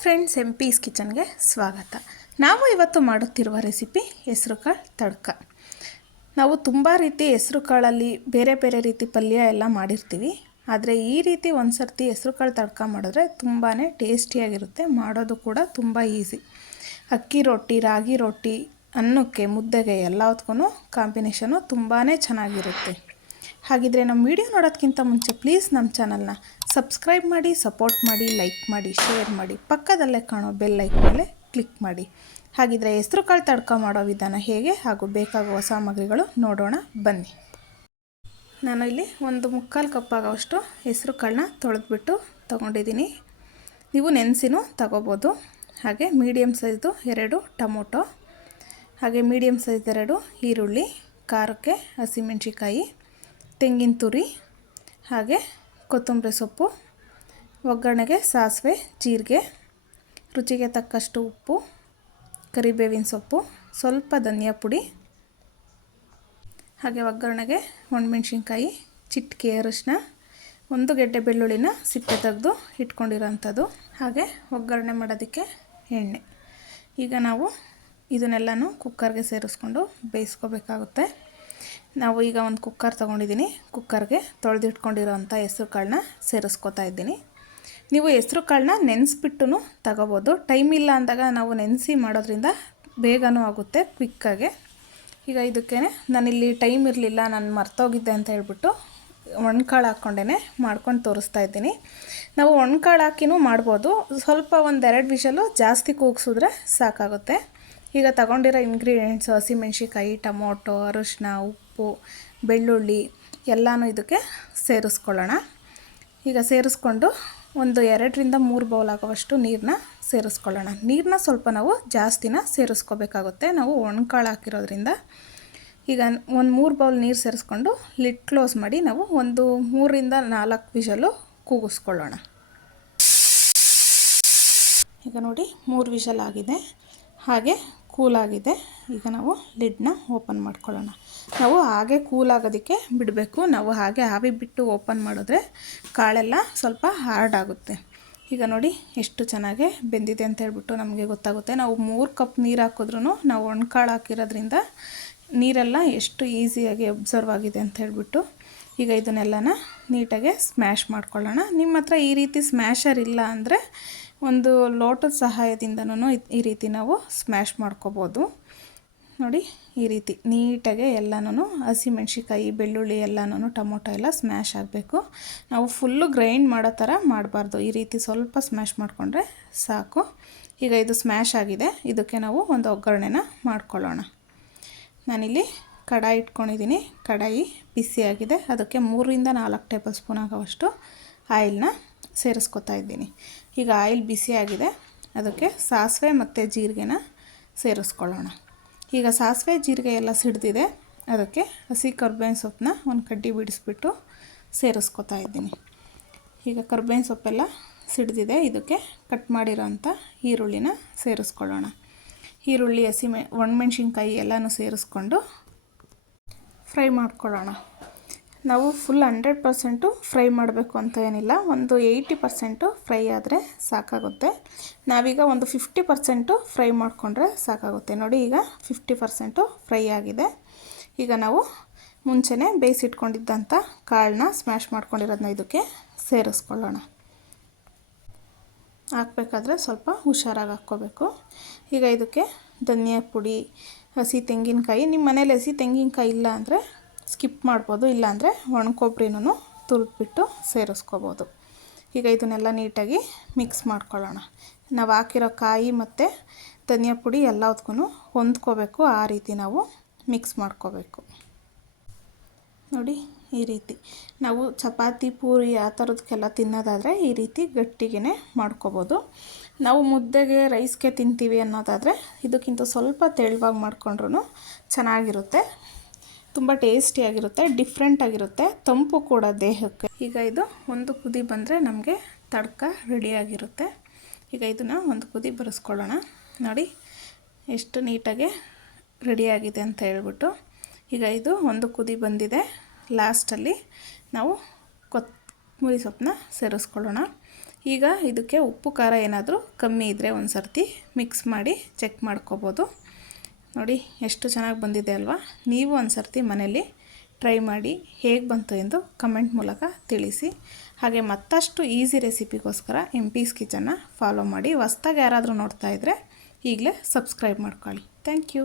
Friends, M piece ಕಿಚನ್ಗೆ ಸ್ವಾಗತ. ನಾವು ಇವತ್ತು ಮಾಡುತ್ತಿರುವ ರೆಸಿಪಿ ಹೆಸರು ಕಾಳು ತಡ್ಕ. ನಾವು ತುಂಬ ರೀತಿ ಹೆಸರು ಕಾಳಲ್ಲಿ ಬೇರೆ ಬೇರೆ ರೀತಿ ಪಲ್ಯ ಎಲ್ಲ ಮಾಡಿರ್ತೀವಿ. ಆದರೆ ಈ ರೀತಿ ಒಂದು ಸರ್ತಿ ಹೆಸರು ಕಾಳು ತಡ್ಕ ಮಾಡಿದ್ರೆ ತುಂಬಾ ಟೇಸ್ಟಿಯಾಗಿರುತ್ತೆ, ಮಾಡೋದು ಕೂಡ ತುಂಬ ಈಸಿ. ಅಕ್ಕಿ ರೊಟ್ಟಿ, ರಾಗಿ ರೊಟ್ಟಿ, ಅನ್ನಕ್ಕೆ, ಮುದ್ದೆಗೆ ಎಲ್ಲದಕ್ಕೂ ಕಾಂಬಿನೇಷನು ತುಂಬಾ ಚೆನ್ನಾಗಿರುತ್ತೆ. ಹಾಗಿದ್ರೆ ನಮ್ಮ ವಿಡಿಯೋ ನೋಡೋದಕ್ಕಿಂತ ಮುಂಚೆ ಪ್ಲೀಸ್ ನಮ್ಮ ಚಾನಲ್ನ ಸಬ್ಸ್ಕ್ರೈಬ್ ಮಾಡಿ ಸಪೋರ್ಟ್ ಮಾಡಿ ಲೈಕ್ ಮಾಡಿ ಶೇರ್ ಮಾಡಿ. ಪಕ್ಕದಲ್ಲೇ ಕಾಣೋ ಬೆಲ್ ಲೈಕ್ ಮೇಲೆ ಕ್ಲಿಕ್ ಮಾಡಿ. ಹಾಗಿದ್ರೆ ಹೆಸರು ಕಾಳು ತಡ್ಕ ಮಾಡೋ ವಿಧಾನ ಹೇಗೆ ಹಾಗೂ ಬೇಕಾಗುವ ಸಾಮಗ್ರಿಗಳು ನೋಡೋಣ, ಬನ್ನಿ. ನಾನು ಇಲ್ಲಿ ಒಂದು ಮುಕ್ಕಾಲು ಕಪ್ ಆಗೋವಷ್ಟು ಹೆಸರು ಕಾಳನ್ನ ತೊಳೆದ್ಬಿಟ್ಟು ತೊಗೊಂಡಿದ್ದೀನಿ. ನೀವು ನೆನೆಸಿನೂ ತಗೋಬೋದು. ಹಾಗೆ ಮೀಡಿಯಮ್ ಸೈಜ್ದು ಎರಡು ಟೊಮೊಟೊ, ಹಾಗೆ ಮೀಡಿಯಮ್ ಸೈಜ್ ಎರಡು ಈರುಳ್ಳಿ, ಖಾರಕ್ಕೆ ಹಸಿಮೆಣ್ಸಿಕಾಯಿ ತೆಂಗಿನ ತುರಿ, ಹಾಗೆ ಕೊತ್ತಂಬರಿ ಸೊಪ್ಪು, ಒಗ್ಗರಣೆಗೆ ಸಾಸಿವೆ, ಜೀರಿಗೆ, ರುಚಿಗೆ ತಕ್ಕಷ್ಟು ಉಪ್ಪು, ಕರಿಬೇವಿನ ಸೊಪ್ಪು, ಸ್ವಲ್ಪ ಧನಿಯಾ ಪುಡಿ, ಹಾಗೆ ಒಗ್ಗರಣೆಗೆ ಒಣಮೆಣ್ಸಿನ್ಕಾಯಿ, ಚಿಟಿಕೆ ಅರಿಶಿನ ಒಂದು ಗೆಡ್ಡೆ ಬೆಳ್ಳುಳ್ಳಿನ ಸಿಪ್ಪೆ ತೆಗೆದು ಇಟ್ಕೊಂಡಿರೋಂಥದ್ದು. ಹಾಗೆ ಒಗ್ಗರಣೆ ಮಾಡೋದಕ್ಕೆ ಎಣ್ಣೆ. ಈಗ ನಾವು ಇದನ್ನೆಲ್ಲನೂ ಕುಕ್ಕರ್ಗೆ ಸೇರಿಸ್ಕೊಂಡು ಬೇಯಿಸ್ಕೋಬೇಕಾಗುತ್ತೆ. ನಾವು ಈಗ ಒಂದು ಕುಕ್ಕರ್ ತೊಗೊಂಡಿದ್ದೀನಿ. ಕುಕ್ಕರ್ಗೆ ತೊಳೆದಿಟ್ಕೊಂಡಿರೋಂಥ ಹೆಸ್ರು ಕಾಳನ್ನ ಸೇರಿಸ್ಕೊತಾ ಇದ್ದೀನಿ. ನೀವು ಹೆಸ್ರು ಕಾಳನ್ನ ನೆನೆಸ್ಬಿಟ್ಟು ತಗೋಬೋದು. ಟೈಮ್ ಇಲ್ಲ ಅಂದಾಗ ನಾವು ನೆನೆಸಿ ಮಾಡೋದ್ರಿಂದ ಬೇಗನೂ ಆಗುತ್ತೆ, ಕ್ವಿಕ್ಕಾಗೆ. ಈಗ ಇದಕ್ಕೆ ನಾನಿಲ್ಲಿ ಟೈಮ್ ಇರಲಿಲ್ಲ, ನಾನು ಮರ್ತೋಗಿದ್ದೆ ಅಂತ ಹೇಳ್ಬಿಟ್ಟು ಒಣಕಾಳು ಹಾಕ್ಕೊಂಡೇ ಮಾಡ್ಕೊಂಡು ತೋರಿಸ್ತಾ ಇದ್ದೀನಿ. ನಾವು ಒಣಕಾಳು ಹಾಕಿನೂ ಮಾಡ್ಬೋದು. ಸ್ವಲ್ಪ ಒಂದೆರಡು ವಿಷಲು ಜಾಸ್ತಿ ಕೂಗಿಸಿದ್ರೆ ಸಾಕಾಗುತ್ತೆ. ಈಗ ತಗೊಂಡಿರೋ ಇಂಗ್ರೀಡಿಯೆಂಟ್ಸು ಹಸಿಮೆಣ್ಸಿಕಾಯಿ ಟೊಮೊಟೊ, ಅರಿಶಿನ, ಉಪ್ಪು, ಬೆಳ್ಳುಳ್ಳಿ ಎಲ್ಲನೂ ಇದಕ್ಕೆ ಸೇರಿಸ್ಕೊಳ್ಳೋಣ. ಈಗ ಸೇರಿಸ್ಕೊಂಡು ಒಂದು ಎರಡರಿಂದ ಮೂರು ಬೌಲ್ ಆಗುವಷ್ಟು ನೀರನ್ನ ಸೇರಿಸ್ಕೊಳ್ಳೋಣ. ನೀರನ್ನ ಸ್ವಲ್ಪ ನಾವು ಜಾಸ್ತಿನ ಸೇರಿಸ್ಕೋಬೇಕಾಗುತ್ತೆ. ನಾವು ಒಣಕಾಳು ಹಾಕಿರೋದ್ರಿಂದ. ಈಗ ಒಂದು ಮೂರು ಬೌಲ್ ನೀರು ಸೇರಿಸ್ಕೊಂಡು ಲಿಡ್ ಕ್ಲೋಸ್ ಮಾಡಿ ನಾವು ಒಂದು ಮೂರರಿಂದ ನಾಲ್ಕು ವಿಷಲು ಕೂಗಿಸ್ಕೊಳ್ಳೋಣ. ಈಗ ನೋಡಿ ಮೂರು ವಿಷಲ್ ಆಗಿದೆ. ಹಾಗೆ ಕೂಲಾಗಿದೆ ಈಗ ನಾವು ಲಿಡ್ನ ಓಪನ್ ಮಾಡ್ಕೊಳ್ಳೋಣ. ನಾವು ಹಾಗೆ ಕೂಲಾಗೋದಕ್ಕೆ ಬಿಡಬೇಕು. ನಾವು ಹಾಗೆ ಆವಿ ಬಿಟ್ಟು ಓಪನ್ ಮಾಡಿದ್ರೆ ಕಾಳೆಲ್ಲ ಸ್ವಲ್ಪ ಹಾರ್ಡ್ ಆಗುತ್ತೆ. ಈಗ ನೋಡಿ ಎಷ್ಟು ಚೆನ್ನಾಗಿ ಬೆಂದಿದೆ ಅಂತ ಹೇಳ್ಬಿಟ್ಟು ನಮಗೆ ಗೊತ್ತಾಗುತ್ತೆ. ನಾವು ಮೂರು ಕಪ್ ನೀರು ಹಾಕಿದ್ರೂ ನಾವು ಒಣಕಾಳು ಹಾಕಿರೋದ್ರಿಂದ ನೀರೆಲ್ಲ ಎಷ್ಟು ಈಸಿಯಾಗಿ ಅಬ್ಸರ್ವ್ ಆಗಿದೆ ಅಂತ ಹೇಳ್ಬಿಟ್ಟು ಈಗ ಇದನ್ನೆಲ್ಲನ ನೀಟಾಗೆ ಸ್ಮ್ಯಾಶ್ ಮಾಡ್ಕೊಳ್ಳೋಣ. ನಿಮ್ಮ ಹತ್ರ ಈ ರೀತಿ ಸ್ಮ್ಯಾಶರ್ ಇಲ್ಲ ಅಂದರೆ ಒಂದು ಲೋಟದ ಸಹಾಯದಿಂದನೂ ಈ ರೀತಿ ನಾವು ಸ್ಮ್ಯಾಶ್ ಮಾಡ್ಕೋಬೋದು. ನೋಡಿ, ಈ ರೀತಿ ನೀಟಾಗೆ ಎಲ್ಲನೂ ಹಸಿಮೆಣ್ಸಿಕಾಯಿ ಬೆಳ್ಳುಳ್ಳಿ ಎಲ್ಲನೂ ಟೊಮೊಟೊ ಎಲ್ಲ ಸ್ಮ್ಯಾಶ್ ಆಗಬೇಕು. ನಾವು ಫುಲ್ಲು ಗ್ರೈಂಡ್ ಮಾಡೋ ಥರ ಮಾಡಬಾರ್ದು. ಈ ರೀತಿ ಸ್ವಲ್ಪ ಸ್ಮ್ಯಾಶ್ ಮಾಡಿಕೊಂಡ್ರೆ ಸಾಕು. ಈಗ ಇದು ಸ್ಮ್ಯಾಶ್ ಆಗಿದೆ. ಇದಕ್ಕೆ ನಾವು ಒಂದು ಒಗ್ಗರಣೆನ ಮಾಡ್ಕೊಳ್ಳೋಣ. ನಾನಿಲ್ಲಿ ಕಡಾಯಿ ಇಟ್ಕೊಂಡಿದ್ದೀನಿ. ಕಡಾಯಿ ಬಿಸಿಯಾಗಿದೆ ಅದಕ್ಕೆ ಮೂರರಿಂದ ನಾಲ್ಕು ಟೇಬಲ್ ಸ್ಪೂನ್ ಆಗೋವಷ್ಟು ಆಯಿಲ್ನ ಸೇರಿಸ್ಕೊತಾ ಇದ್ದೀನಿ. ಈಗ ಆಯಿಲ್ ಬಿಸಿಯಾಗಿದೆ ಅದಕ್ಕೆ ಸಾಸಿವೆ ಮತ್ತು ಜೀರಿಗೆನ ಸೇರಿಸ್ಕೊಳ್ಳೋಣ. ಈಗ ಸಾಸಿವೆ ಜೀರಿಗೆ ಎಲ್ಲ ಸಿಡ್ದಿದೆ. ಅದಕ್ಕೆ ಹಸಿ ಕರ್ಬೇವಿನ ಸೊಪ್ಪನ್ನ ಒಂದು ಕಡ್ಡಿ ಬಿಡಿಸ್ಬಿಟ್ಟು ಸೇರಿಸ್ಕೊತಾ ಇದ್ದೀನಿ. ಈಗ ಕರ್ಬೇವಿನ ಸೊಪ್ಪೆಲ್ಲ ಸಿಡ್ದಿದೆ. ಇದಕ್ಕೆ ಕಟ್ ಮಾಡಿರೋಂಥ ಈರುಳ್ಳಿನ ಸೇರಿಸ್ಕೊಳ್ಳೋಣ. ಈರುಳ್ಳಿ ಹಸಿಮೆ ಒಣಮೆಣ್ಸಿನ್ಕಾಯಿ ಎಲ್ಲನೂ ಸೇರಿಸ್ಕೊಂಡು ಫ್ರೈ ಮಾಡ್ಕೊಳ್ಳೋಣ. ನಾವು ಫುಲ್ ಹಂಡ್ರೆಡ್ ಪರ್ಸೆಂಟು ಫ್ರೈ ಮಾಡಬೇಕು ಅಂತ ಏನಿಲ್ಲ, ಒಂದು ಏಯ್ಟಿ ಪರ್ಸೆಂಟು ಫ್ರೈ ಆದರೆ ಸಾಕಾಗುತ್ತೆ. ನಾವೀಗ ಒಂದು ಫಿಫ್ಟಿ ಪರ್ಸೆಂಟು ಫ್ರೈ ಮಾಡಿಕೊಂಡ್ರೆ ಸಾಕಾಗುತ್ತೆ. ನೋಡಿ ಈಗ ಫಿಫ್ಟಿ ಪರ್ಸೆಂಟು ಫ್ರೈ ಆಗಿದೆ. ಈಗ ನಾವು ಮುಂಚೆನೇ ಬೇಯಿಸಿಟ್ಕೊಂಡಿದ್ದಂಥ ಕಾಳನ್ನ ಸ್ಮ್ಯಾಶ್ ಮಾಡ್ಕೊಂಡಿರೋದನ್ನ ಇದಕ್ಕೆ ಸೇರಿಸ್ಕೊಳ್ಳೋಣ. ಹಾಕಬೇಕಾದ್ರೆ ಸ್ವಲ್ಪ ಹುಷಾರಾಗಿ ಹಾಕ್ಕೋಬೇಕು. ಈಗ ಇದಕ್ಕೆ ಧನಿಯಾ ಪುಡಿ, ಹಸಿ ತೆಂಗಿನಕಾಯಿ. ನಿಮ್ಮ ಮನೇಲಿ ಹಸಿ ತೆಂಗಿನಕಾಯಿ ಇಲ್ಲ ಅಂದರೆ ಸ್ಕಿಪ್ ಮಾಡ್ಬೋದು, ಇಲ್ಲಾಂದರೆ ಒಣಕೊಬ್ಬರಿನೂ ತುರಿದ್ಬಿಟ್ಟು ಸೇರಿಸ್ಕೋಬೋದು. ಈಗ ಇದನ್ನೆಲ್ಲ ನೀಟಾಗಿ ಮಿಕ್ಸ್ ಮಾಡ್ಕೊಳ್ಳೋಣ. ನಾವು ಹಾಕಿರೋ ಕಾಯಿ ಮತ್ತು ಧನಿಯಾ ಪುಡಿ ಎಲ್ಲದಕ್ಕೂ ಹೊಂದ್ಕೋಬೇಕು, ಆ ರೀತಿ ನಾವು ಮಿಕ್ಸ್ ಮಾಡ್ಕೋಬೇಕು. ನೋಡಿ, ಈ ರೀತಿ. ನಾವು ಚಪಾತಿ, ಪೂರಿ ಆ ಥರದಕ್ಕೆಲ್ಲ ತಿನ್ನೋದಾದರೆ ಈ ರೀತಿ ಗಟ್ಟಿಗೆ ಮಾಡ್ಕೋಬೋದು. ನಾವು ಮುದ್ದೆಗೆ ರೈಸ್ಗೆ ತಿಂತೀವಿ ಅನ್ನೋದಾದರೆ, ಇದಕ್ಕಿಂತ ಸ್ವಲ್ಪ ತೆಳುವಾಗಿ ಮಾಡಿಕೊಂಡ್ರೂ ಚೆನ್ನಾಗಿರುತ್ತೆ. ತುಂಬ ಟೇಸ್ಟಿಯಾಗಿರುತ್ತೆ ಡಿಫ್ರೆಂಟಾಗಿರುತ್ತೆ ತಂಪು ಕೂಡ ದೇಹಕ್ಕೆ. ಈಗ ಇದು ಒಂದು ಕುದಿ ಬಂದರೆ ನಮಗೆ ತಡ್ಕ ರೆಡಿಯಾಗಿರುತ್ತೆ ಈಗ ಇದನ್ನು ಒಂದು ಕುದಿ ಬರೆಸ್ಕೊಳ್ಳೋಣ. ನೋಡಿ, ಎಷ್ಟು ನೀಟಾಗಿ ರೆಡಿಯಾಗಿದೆ ಅಂತ ಹೇಳ್ಬಿಟ್ಟು. ಈಗ ಇದು ಒಂದು ಕುದಿ ಬಂದಿದೆ. ಲಾಸ್ಟಲ್ಲಿ ನಾವು ಕೊತ್ತಂಬರಿ ಸೊಪ್ಪನ್ನ ಸೇರಿಸ್ಕೊಳ್ಳೋಣ. ಈಗ ಇದಕ್ಕೆ ಉಪ್ಪು ಖಾರ ಏನಾದರೂ ಕಮ್ಮಿ ಇದ್ದರೆ ಒಂದು ಸರ್ತಿ ಮಿಕ್ಸ್ ಮಾಡಿ ಚೆಕ್ ಮಾಡ್ಕೋಬೋದು. ನೋಡಿ, ಎಷ್ಟು ಚೆನ್ನಾಗಿ ಬಂದಿದೆ ಅಲ್ವಾ? ನೀವು ಒಂದು ಸರ್ತಿ ಮನೇಲಿ ಟ್ರೈ ಮಾಡಿ ಹೇಗೆ ಬಂತು ಎಂದು ಕಮೆಂಟ್ ಮೂಲಕ ತಿಳಿಸಿ. ಹಾಗೆ ಮತ್ತಷ್ಟು ಈಸಿ ರೆಸಿಪಿಗೋಸ್ಕರ ಎಂ ಪೀಸ್ ಕಿಚನ್ನ ಫಾಲೋ ಮಾಡಿ. ಹೊಸ್ದಾಗಿ ಯಾರಾದರೂ ನೋಡ್ತಾ ಇದ್ದರೆ ಈಗಲೇ ಸಬ್ಸ್ಕ್ರೈಬ್ ಮಾಡ್ಕೊಳ್ಳಿ. Thank you